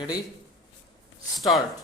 Ready? Start.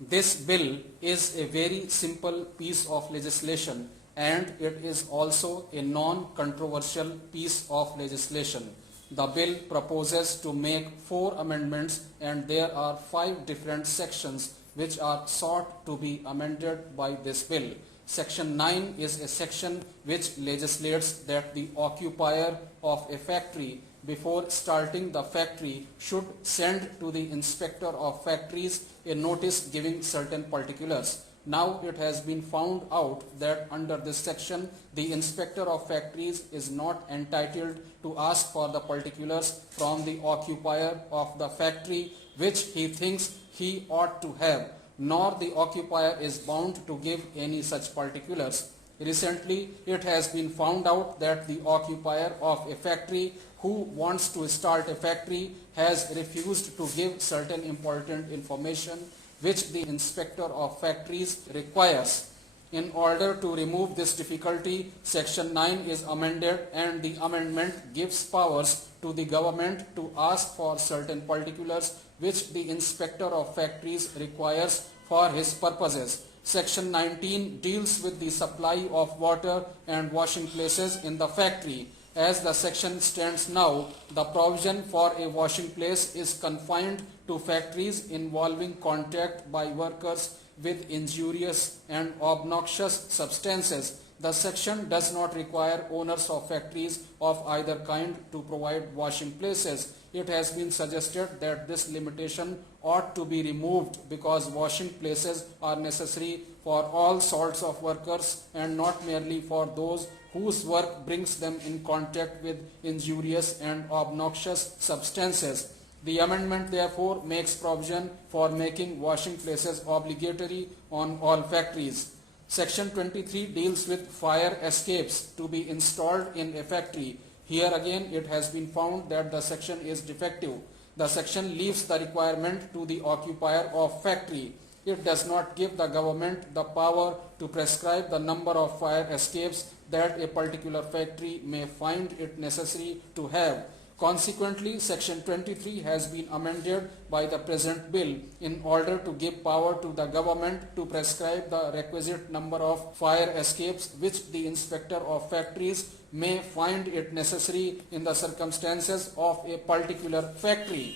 This bill is a very simple piece of legislation and it is also a non-controversial piece of legislation. The bill proposes to make 4 amendments and there are 5 different sections which are sought to be amended by this bill. Section 9 is a section which legislates that the occupier of a factory before starting the factory should send to the inspector of factories a notice giving certain particulars. Now it has been found out that under this section the inspector of factories is not entitled to ask for the particulars from the occupier of the factory which he thinks he ought to have, nor the occupier is bound to give any such particulars. Recently, it has been found out that the occupier of a factory who wants to start a factory has refused to give certain important information which the inspector of factories requires. In order to remove this difficulty, Section 9 is amended and the amendment gives powers to the government to ask for certain particulars which the inspector of factories requires for his purposes. Section 19 deals with the supply of water and washing places in the factory. As the section stands now, the provision for a washing place is confined to factories involving contact by workers with injurious and obnoxious substances. The section does not require owners of factories of either kind to provide washing places. It has been suggested that this limitation ought to be removed because washing places are necessary for all sorts of workers and not merely for those whose work brings them in contact with injurious and obnoxious substances. The amendment therefore makes provision for making washing places obligatory on all factories. Section 23 deals with fire escapes to be installed in a factory. Here again it has been found that the section is defective. The section leaves the requirement to the occupier of factory. It does not give the government the power to prescribe the number of fire escapes that a particular factory may find it necessary to have. Consequently, Section 23 has been amended by the present bill in order to give power to the government to prescribe the requisite number of fire escapes which the inspector of factories may find it necessary in the circumstances of a particular factory.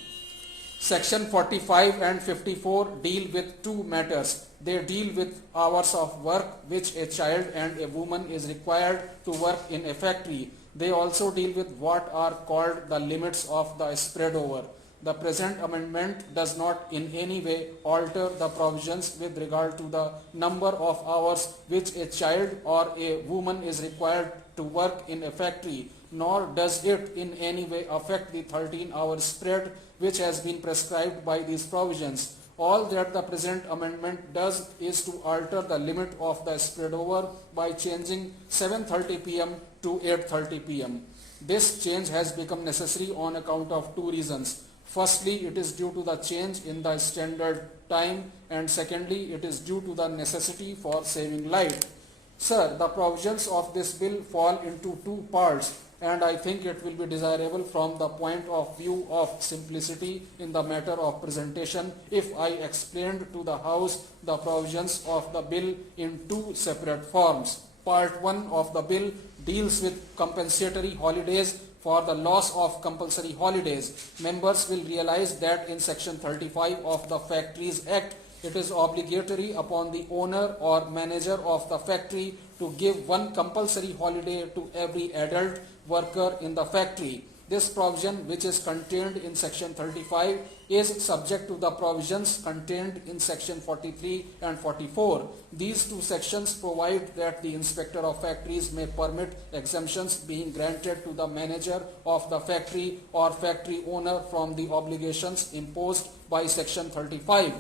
Section 45 and 54 deal with 2 matters. They deal with hours of work which a child and a woman is required to work in a factory. They also deal with what are called the limits of the spread over. The present amendment does not in any way alter the provisions with regard to the number of hours which a child or a woman is required to work in a factory, nor does it in any way affect the 13-hour spread which has been prescribed by these provisions. All that the present amendment does is to alter the limit of the spread over by changing 7:30 p.m. to 8:30 p.m. This change has become necessary on account of 2 reasons. Firstly, it is due to the change in the standard time, and secondly, it is due to the necessity for saving light. Sir, the provisions of this bill fall into 2 parts, and I think it will be desirable from the point of view of simplicity in the matter of presentation if I explained to the House the provisions of the bill in 2 separate forms. Part 1 of the bill deals with compensatory holidays for the loss of compulsory holidays. Members will realize that in Section 35 of the Factories Act, it is obligatory upon the owner or manager of the factory to give 1 compulsory holiday to every adult worker in the factory. This provision, which is contained in Section 35, is subject to the provisions contained in Section 43 and 44. These 2 sections provide that the inspector of factories may permit exemptions being granted to the manager of the factory or factory owner from the obligations imposed by Section 35.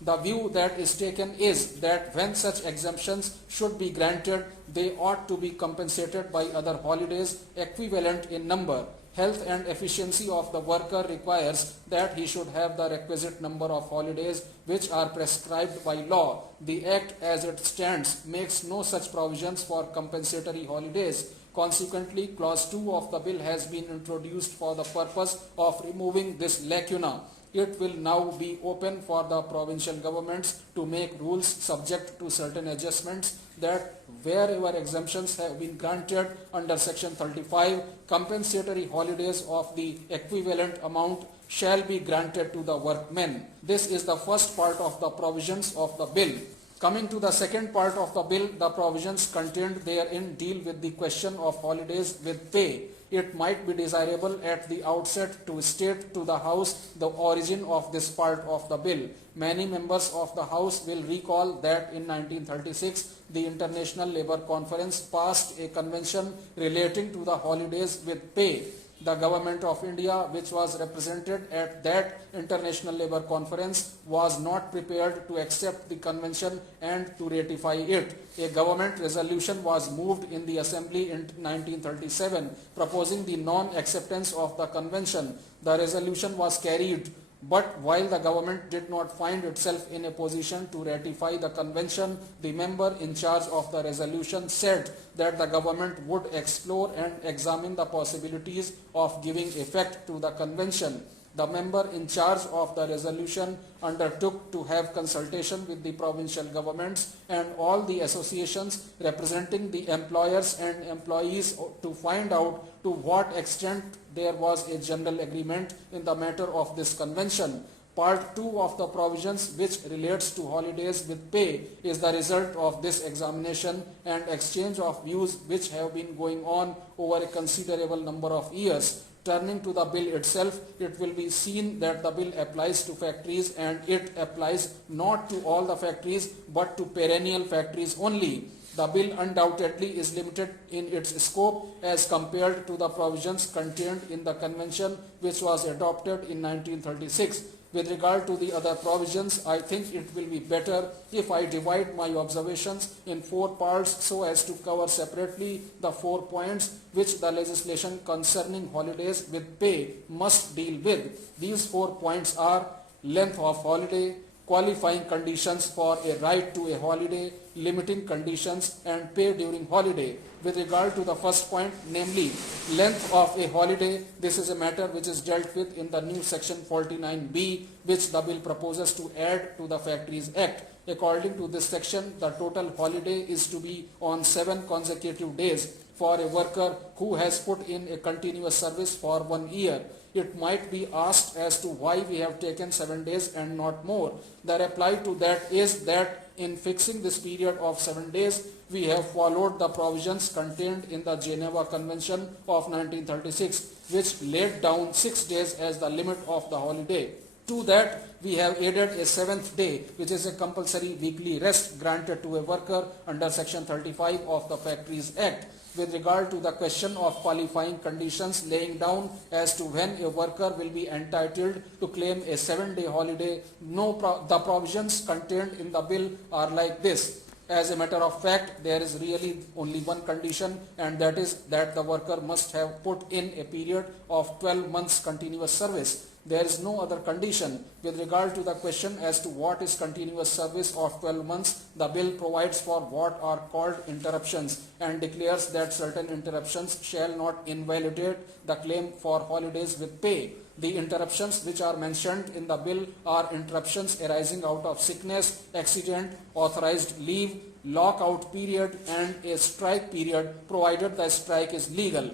The view that is taken is that when such exemptions should be granted, they ought to be compensated by other holidays equivalent in number. Health and efficiency of the worker requires that he should have the requisite number of holidays which are prescribed by law. The Act as it stands makes no such provisions for compensatory holidays. Consequently, Clause 2 of the bill has been introduced for the purpose of removing this lacuna. It will now be open for the provincial governments to make rules subject to certain adjustments that wherever exemptions have been granted under Section 35, compensatory holidays of the equivalent amount shall be granted to the workmen. This is the first part of the provisions of the bill. Coming to the second part of the bill, the provisions contained therein deal with the question of holidays with pay. It might be desirable at the outset to state to the House the origin of this part of the bill. Many members of the House will recall that in 1936, the International Labour Conference passed a convention relating to the holidays with pay. The Government of India, which was represented at that International Labour Conference, was not prepared to accept the convention and to ratify it. A government resolution was moved in the Assembly in 1937 proposing the non-acceptance of the convention. The resolution was carried, but while the government did not find itself in a position to ratify the convention, the member in charge of the resolution said that the government would explore and examine the possibilities of giving effect to the convention. The member in charge of the resolution undertook to have consultation with the provincial governments and all the associations representing the employers and employees to find out to what extent there was a general agreement in the matter of this convention. Part 2 of the provisions, which relates to holidays with pay, is the result of this examination and exchange of views which have been going on over a considerable number of years. Turning to the bill itself, it will be seen that the bill applies to factories, and it applies not to all the factories but to perennial factories only. The bill undoubtedly is limited in its scope as compared to the provisions contained in the convention which was adopted in 1936. With regard to the other provisions, I think it will be better if I divide my observations in 4 parts so as to cover separately the 4 points which the legislation concerning holidays with pay must deal with. These 4 points are length of holiday, qualifying conditions for a right to a holiday, limiting conditions, and pay during holiday. With regard to the first point, namely length of a holiday, this is a matter which is dealt with in the new section 49B, which the bill proposes to add to the Factories Act. According to this section, the total holiday is to be on 7 consecutive days for a worker who has put in a continuous service for 1 year. It might be asked as to why we have taken 7 days and not more. The reply to that is that in fixing this period of 7 days, we have followed the provisions contained in the Geneva Convention of 1936, which laid down 6 days as the limit of the holiday. To that, we have added a 7th day, which is a compulsory weekly rest granted to a worker under Section 35 of the Factories Act. With regard to the question of qualifying conditions laying down as to when a worker will be entitled to claim a 7-day holiday, the provisions contained in the bill are like this. As a matter of fact, there is really only one condition, and that is that the worker must have put in a period of 12 months continuous service. There is no other condition. With regard to the question as to what is continuous service of 12 months, the bill provides for what are called interruptions and declares that certain interruptions shall not invalidate the claim for holidays with pay. The interruptions which are mentioned in the bill are interruptions arising out of sickness, accident, authorized leave, lockout period, and a strike period, provided the strike is legal.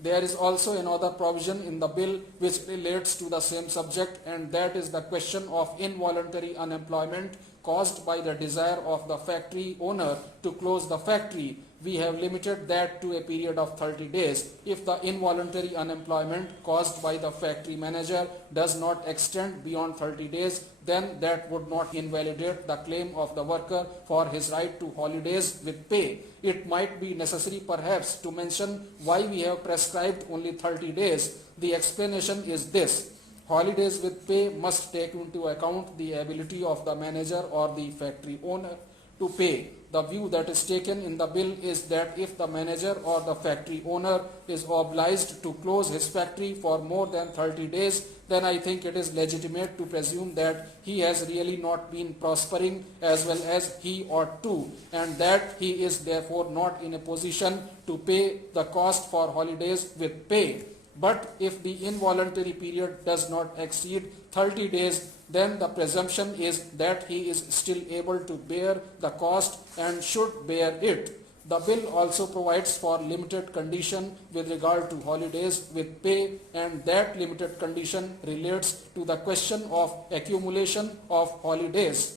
There is also another provision in the bill which relates to the same subject, and that is the question of involuntary unemployment caused by the desire of the factory owner to close the factory. We have limited that to a period of 30 days. If the involuntary unemployment caused by the factory manager does not extend beyond 30 days, then that would not invalidate the claim of the worker for his right to holidays with pay. It might be necessary perhaps to mention why we have prescribed only 30 days. The explanation is this. Holidays with pay must take into account the ability of the manager or the factory owner to pay. The view that is taken in the bill is that if the manager or the factory owner is obliged to close his factory for more than 30 days, then I think it is legitimate to presume that he has really not been prospering as well as he ought to, and that he is therefore not in a position to pay the cost for holidays with pay. But if the involuntary period does not exceed 30 days, then the presumption is that he is still able to bear the cost and should bear it. The bill also provides for limited condition with regard to holidays with pay, and that limited condition relates to the question of accumulation of holidays.